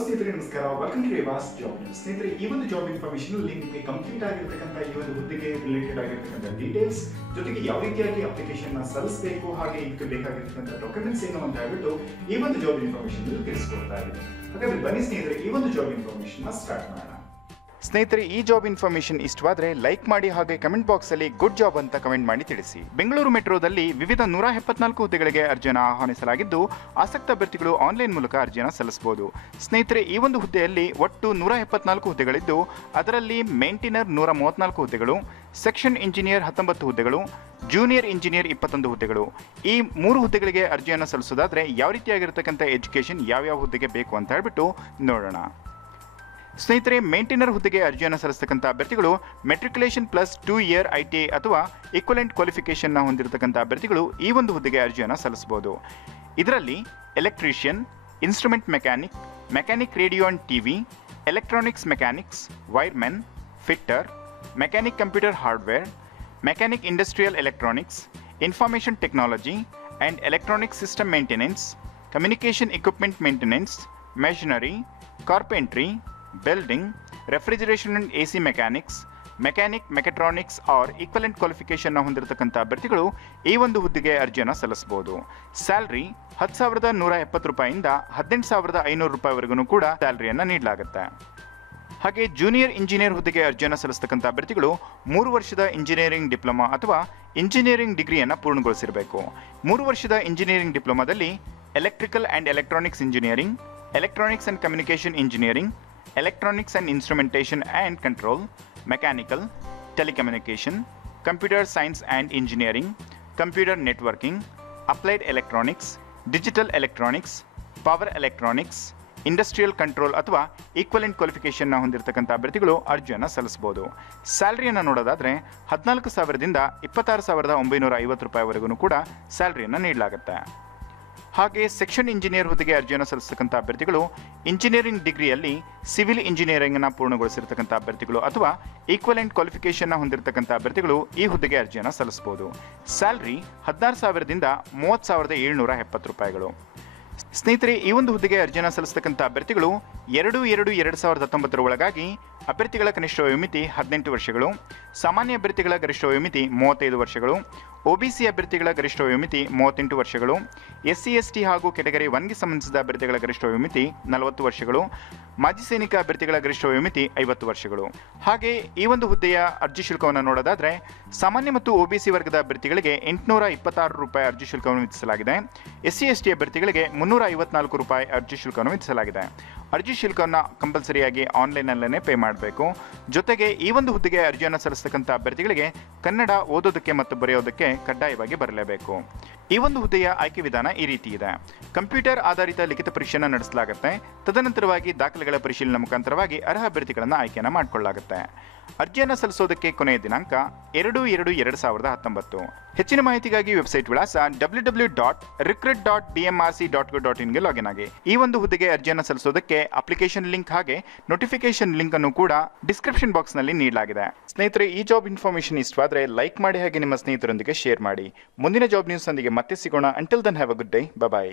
ಸ್ನೇಹಿತರೆ ನಮಸ್ಕಾರ. Welcome to ವಾಸ್ ಜಾಬ್ ನ್ಯೂಸ್ ಸ್ನೇಹಿತರೆ, ಈ ಒಂದು ಜಾಬ್ ಇನ್ಫಾರ್ಮೇಷನ್ ಲಿಂಕ್ ನಿಮಗೆ ಕಂಪ್ಲೀಟ್ ಆಗಿರತಕ್ಕಂತ ಈ ಒಂದು ಹುದ್ದೆಗೆ ರಿಲೇಟೆಡ್ ಆಗಿರತಕ್ಕಂತ ಡೀಟೇಲ್ಸ್ ಜೊತೆಗೆ ಯಾವ ರೀತಿಯಾಗಿ ಅಪ್ಲಿಕೇಶನ್ ಸಲ್ಲಿಸಬೇಕು, ಹಾಗೆ ಇದಕ್ಕೆ ಬೇಕಾಗಿರ್ತಕ್ಕಂಥ ಡಾಕ್ಯುಮೆಂಟ್ಸ್ ಏನು ಅಂತ ಹೇಳ್ಬಿಟ್ಟು ಈ ಒಂದು ಜಾಬ್ ಇನ್ಫಾರ್ಮೇಷನ್ ತಿಳಿಸ್ಕೊಡ್ತಾ ಇದ್ದೀನಿ. ಹಾಗಾದ್ರೆ ಬನ್ನಿ ಸ್ನೇಹಿತರೆ, ಈ ಒಂದು ಜಾಬ್ ಇನ್ಫಾರ್ಮೇಷನ್ ಸ್ಟಾರ್ಟ್ ಮಾಡೋಣ. ಸ್ನೇಹಿತರೆ, ಈ ಜಾಬ್ ಇನ್ಫಾರ್ಮೇಶನ್ ಇಷ್ಟವಾದ್ರೆ ಲೈಕ್ ಮಾಡಿ ಹಾಗೆ ಕಮೆಂಟ್ ಬಾಕ್ಸ್ ಅಲ್ಲಿ ಗುಡ್ ಜಾಬ್ ಅಂತ ಕಮೆಂಟ್ ಮಾಡಿ ತಿಳಿಸಿ. ಬೆಂಗಳೂರು ಮೆಟ್ರೋದಲ್ಲಿ ವಿವಿಧ ನೂರ ಎಪ್ಪತ್ನಾಲ್ಕು ಹುದ್ದೆಗಳಿಗೆ ಅರ್ಜಿಯನ್ನು ಆಹ್ವಾನಿಸಲಾಗಿದ್ದು, ಆಸಕ್ತ ಅಭ್ಯರ್ಥಿಗಳು ಆನ್ಲೈನ್ ಮೂಲಕ ಅರ್ಜಿಯನ್ನು ಸಲ್ಲಿಸಬಹುದು. ಸ್ನೇಹಿತರೆ, ಈ ಒಂದು ಹುದ್ದೆಯಲ್ಲಿ ಒಟ್ಟು ನೂರ ಎಪ್ಪತ್ನಾಲ್ಕು ಹುದ್ದೆಗಳಿದ್ದು, ಅದರಲ್ಲಿ ಮೇಂಟೈನರ್ ನೂರ ಮೂವತ್ನಾಲ್ಕು ಹುದ್ದೆಗಳು, ಸೆಕ್ಷನ್ ಇಂಜಿನಿಯರ್ ಹತ್ತೊಂಬತ್ತು ಹುದ್ದೆಗಳು, ಜೂನಿಯರ್ ಇಂಜಿನಿಯರ್ ಇಪ್ಪತ್ತೊಂದು ಹುದ್ದೆಗಳು. ಈ ಮೂರು ಹುದ್ದೆಗಳಿಗೆ ಅರ್ಜಿಯನ್ನು ಸಲ್ಲಿಸೋದಾದ್ರೆ ಯಾವ ರೀತಿಯಾಗಿರ್ತಕ್ಕಂಥ ಎಜುಕೇಷನ್ ಯಾವ್ಯಾವ ಹುದ್ದೆಗೆ ಬೇಕು ಅಂತ ಹೇಳ್ಬಿಟ್ಟು ನೋಡೋಣ. ಸ್ನೇಹಿತರೆ, ಮೇಂಟೈನರ್ ಹುದ್ದೆಗೆ ಅರ್ಜಿಯನ್ನು ಸಲ್ಲಿಸತಕ್ಕಂಥ ಅಭ್ಯರ್ಥಿಗಳು matriculation plus two year I T I ಅಥವಾ ಈಕ್ವಲೆಂಟ್ ಕ್ವಾಲಿಫಿಕೇಷನ್ನ ಹೊಂದಿರತಕ್ಕಂಥ ಅಭ್ಯರ್ಥಿಗಳು ಈ ಒಂದು ಹುದ್ದೆಗೆ ಅರ್ಜಿಯನ್ನು ಸಲ್ಲಿಸಬಹುದು. ಇದರಲ್ಲಿ electrician instrument mechanic mechanic radio and T V electronics mechanics wiremen fitter mechanic computer hardware mechanic industrial electronics information technology and electronic system maintenance communication equipment maintenance machinery carpentry building refrigeration and A C mechanics mechanic mechatronics or equivalent ಕ್ವಾಲಿಫಿಕೇಷನ್ನ ಹೊಂದಿರತಕ್ಕಂಥ ಅಭ್ಯರ್ಥಿಗಳು ಈ ಒಂದು ಹುದ್ದೆಗೆ ಅರ್ಜಿಯನ್ನು ಸಲ್ಲಿಸಬಹುದು. Salary ಹತ್ತು ಸಾವಿರದ ನೂರ ಎಪ್ಪತ್ತು ರೂಪಾಯಿಂದ ಹದಿನೆಂಟು ಸಾವಿರದ ಐನೂರು ರೂಪಾಯಿವರೆಗೂ ಕೂಡ ಸ್ಯಾಲ್ರಿಯನ್ನು ನೀಡಲಾಗುತ್ತೆ. ಹಾಗೆ ಜೂನಿಯರ್ ಇಂಜಿನಿಯರ್ ಹುದ್ದೆಗೆ ಅರ್ಜಿಯನ್ನು ಸಲ್ಲಿಸತಕ್ಕಂಥ ಅಭ್ಯರ್ಥಿಗಳು ಮೂರು ವರ್ಷದ ಇಂಜಿನಿಯರಿಂಗ್ ಡಿಪ್ಲೊಮಾ ಅಥವಾ ಇಂಜಿನಿಯರಿಂಗ್ ಡಿಗ್ರಿಯನ್ನು ಪೂರ್ಣಗೊಳಿಸಿರಬೇಕು. ಮೂರು ವರ್ಷದ engineering ಡಿಪ್ಲೊಮಾದಲ್ಲಿ electrical and electronics engineering electronics and communication engineering electronics and instrumentation and control, mechanical, telecommunication, computer science and engineering, computer networking, applied electronics, digital electronics, power electronics industrial control ಅಥವಾ equivalent ಕ್ವಾಲಿಫಿಕೇಷನ್ನ ಹೊಂದಿರತಕ್ಕಂಥ ಅಭ್ಯರ್ಥಿಗಳು ಅರ್ಜಿಯನ್ನು ಸಲ್ಲಿಸಬಹುದು ಸ್ಯಾಲ್ರಿಯನ್ನು ನೋಡೋದಾದರೆ ಹದಿನಾಲ್ಕು ಸಾವಿರದಿಂದ ಇಪ್ಪತ್ತಾರು ಸಾವಿರದ ಒಂಬೈನೂರ ಐವತ್ತು ರೂಪಾಯಿವರೆಗೂ ಕೂಡ ಸ್ಯಾಲ್ರಿಯನ್ನು ನೀಡಲಾಗುತ್ತೆ ಹಾಗೆ ಸೆಕ್ಷನ್ ಇಂಜಿನಿಯರ್ ಹುದ್ದೆಗೆ ಅರ್ಜಿಯನ್ನು ಸಲ್ಲಿಸತಕ್ಕಂಥ ಅಭ್ಯರ್ಥಿಗಳು ಇಂಜಿನಿಯರಿಂಗ್ ಡಿಗ್ರಿಯಲ್ಲಿ ಸಿವಿಲ್ ಇಂಜಿನಿಯರಿಂಗ್ನ ಪೂರ್ಣಗೊಳಿಸಿರ್ತಕ್ಕಂಥ ಅಭ್ಯರ್ಥಿಗಳು ಅಥವಾ ಈಕ್ವಲೆಂಟ್ ಕ್ವಾಲಿಫಿಕೇಷನ್ನ ಹೊಂದಿರತಕ್ಕಂಥ ಅಭ್ಯರ್ಥಿಗಳು ಈ ಹುದ್ದೆಗೆ ಅರ್ಜಿಯನ್ನು ಸಲ್ಲಿಸಬಹುದು. ಸ್ಯಾಲ್ರಿ ಹದಿನಾರು ಸಾವಿರದಿಂದ ಮೂವತ್ತು ಸಾವಿರದ ಏಳ್ನೂರ ಎಪ್ಪತ್ತು ರೂಪಾಯಿಗಳು. ಸ್ನೇಹಿತರೆ, ಈ ಒಂದು ಹುದ್ದೆಗೆ ಅರ್ಜಿಯನ್ನು ಸಲ್ಲಿಸತಕ್ಕಂಥ ಅಭ್ಯರ್ಥಿಗಳು ಎರಡು ಎರಡು ಎರಡು ಸಾವಿರದ ಹತ್ತೊಂಬತ್ತರ ಒಳಗಾಗಿ ಅಭ್ಯರ್ಥಿಗಳ ಕನಿಷ್ಠ ವಯೋಮಿತಿ ಹದಿನೆಂಟು ವರ್ಷಗಳು, ಸಾಮಾನ್ಯ ಅಭ್ಯರ್ಥಿಗಳ ಗರಿಷ್ಠ ವಯೋಮಿತಿ ಮೂವತ್ತೈದು ವರ್ಷಗಳು ಒಬಿಸಿ ಅಭ್ಯರ್ಥಿಗಳ ಗರಿಷ್ಠ ವಯೋಮಿತಿ ಮೂವತ್ತೆಂಟು ವರ್ಷಗಳು ಎಸ್ ಸಿ ಎಸ್ ಟಿ ಹಾಗೂ ಕೆಟಗರಿ ಒನ್ಗೆ ಸಂಬಂಧಿಸಿದ ಅಭ್ಯರ್ಥಿಗಳ ಗರಿಷ್ಠ ವಯೋಮಿತಿ ನಲವತ್ತು ವರ್ಷಗಳು, ಮಾಜಿ ಸೈನಿಕ ಅಭ್ಯರ್ಥಿಗಳ ಗರಿಷ್ಠ ವಯೋಮಿತಿ ಐವತ್ತು ವರ್ಷಗಳು. ಹಾಗೆ ಈ ಒಂದು ಹುದ್ದೆಯ ಅರ್ಜಿ ಶುಲ್ಕವನ್ನು ನೋಡೋದಾದರೆ, ಸಾಮಾನ್ಯ ಮತ್ತು ಒಬಿಸಿ ವರ್ಗದ ಅಭ್ಯರ್ಥಿಗಳಿಗೆ ಎಂಟುನೂರ ಇಪ್ಪತ್ತಾರು ರೂಪಾಯಿ ಅರ್ಜಿ ಶುಲ್ಕವನ್ನು ವಿಧಿಸಲಾಗಿದೆ. ಎಸ್ ಸಿ ಎಸ್ ಟಿ ಅಭ್ಯರ್ಥಿಗಳಿಗೆ ಮುನ್ನೂರ ಐವತ್ನಾಲ್ಕು ರೂಪಾಯಿ ಅರ್ಜಿ ಶುಲ್ಕವನ್ನು ವಿಧಿಸಲಾಗಿದೆ. ಅರ್ಜಿ ಶುಲ್ಕವನ್ನು ಕಂಪಲ್ಸರಿಯಾಗಿ ಆನ್ಲೈನಲ್ಲೇ ಪೇ ಮಾಡಬೇಕು. ಜೊತೆಗೆ ಈ ಒಂದು ಹುದ್ದೆಗೆ ಅರ್ಜಿಯನ್ನು ಸಲ್ಲಿಸತಕ್ಕಂಥ ಅಭ್ಯರ್ಥಿಗಳಿಗೆ ಕನ್ನಡ ಓದೋದಕ್ಕೆ ಮತ್ತು ಬರೆಯೋದಕ್ಕೆ ಕಡ್ಡಾಯವಾಗಿ ಬರಲೇಬೇಕು. ಈ ಒಂದು ಹುದ್ದೆಯ ಆಯ್ಕೆ ವಿಧಾನ ಈ ರೀತಿ ಇದೆ. ಕಂಪ್ಯೂಟರ್ ಆಧಾರಿತ ಲಿಖಿತ ಪರೀಕ್ಷೆಯನ್ನು ನಡೆಸಲಾಗುತ್ತೆ. ತದನಂತರವಾಗಿ ದಾಖಲೆಗಳ ಪರಿಶೀಲನೆ ಮುಖಾಂತರವಾಗಿ ಅರ್ಹ ಅಭ್ಯರ್ಥಿಗಳನ್ನು ಆಯ್ಕೆಯನ್ನು ಮಾಡಿಕೊಳ್ಳಲಾಗುತ್ತೆ. ಅರ್ಜಿಯನ್ನು ಸಲ್ಲಿಸೋದಕ್ಕೆ ಕೊನೆಯ ದಿನಾಂಕ ಎರಡು ಎರಡು ಎರಡು ಸಾವಿರದ ಹತ್ತೊಂಬತ್ತು. ಹೆಚ್ಚಿನ ಮಾಹಿತಿಗಾಗಿ ವೆಬ್ಸೈಟ್ ವಿಳಾಸ W W dot recruit dot B M R C dot go dot ಇನ್ಗೆ login ಆಗಿ. ಈ ಒಂದು ಹುದ್ದೆಗೆ ಅರ್ಜಿಯನ್ನು ಸಲ್ಲಿಸೋದಕ್ಕೆ ಅಪ್ಲಿಕೇಶನ್ ಲಿಂಕ್ ಹಾಗೆ ನೋಟಿಫಿಕೇಶನ್ ಲಿಂಕ್ ಅನ್ನು ಕೂಡ ಡಿಸ್ಕ್ರಿಪ್ಷನ್ ಬಾಕ್ಸ್ನಲ್ಲಿ ನೀಡಲಾಗಿದೆ. ಸ್ನೇಹಿತರೆ, ಈ ಜಾಬ್ ಇನ್ಫಾರ್ಮೇಶನ್ ಇಷ್ಟವಾದ್ರೆ ಲೈಕ್ ಮಾಡಿ ಹಾಗೆ ನಿಮ್ಮ ಸ್ನೇಹಿತರೊಂದಿಗೆ ಶೇರ್ ಮಾಡಿ. ಮುಂದಿನ ಜಾಬ್ ನ್ಯೂಸ್ ಒಂದಿಗೆ ಮತ್ತೆ ಸಿಗೋಣ. Until then have a good day bye